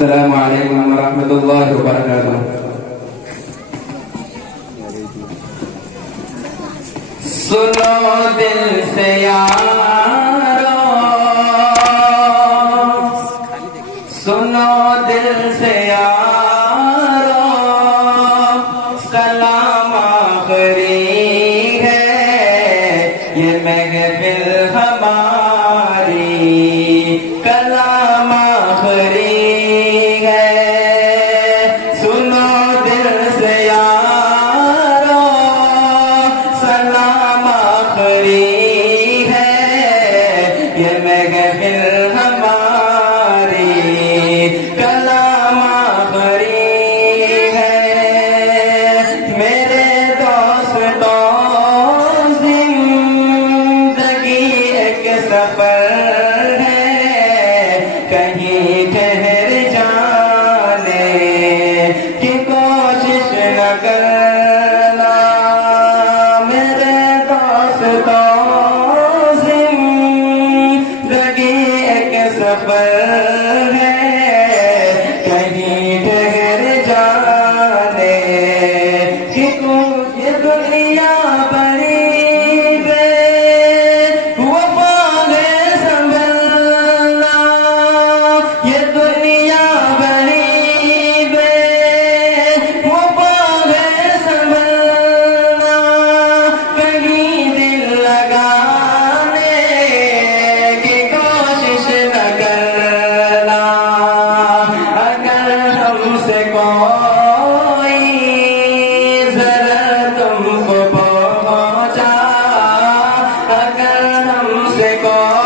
अस्सलामु अलैकुम वरहमतुल्लाहि वबरकातुहू। सुनो दिल से यारो, सुनो दिल से यारो, सलाम आखिरी है ये महफिल हमारी, कलाम आखिरी है। सुनो दिल से यारो, सलाम आखिरी है ये महफिल हमारी, कलाम आखिरी है। मेरे दोस्तों जिंदगी एक सफर है, कहीं ठहर जाने की कोशिश न करना। मेरे दोस्तों जिंदगी एक सफर है, कहीं ठहर जाने की ये दुनिया बड़ी बेवफा है संभलना, ये दुनिया बड़ी बेवफा है संभलना। कहीं दिल लगाने की कोशिश न करना। अगर हमसे कोई जरा तुमको पहुंचा, अगर हमसे कोई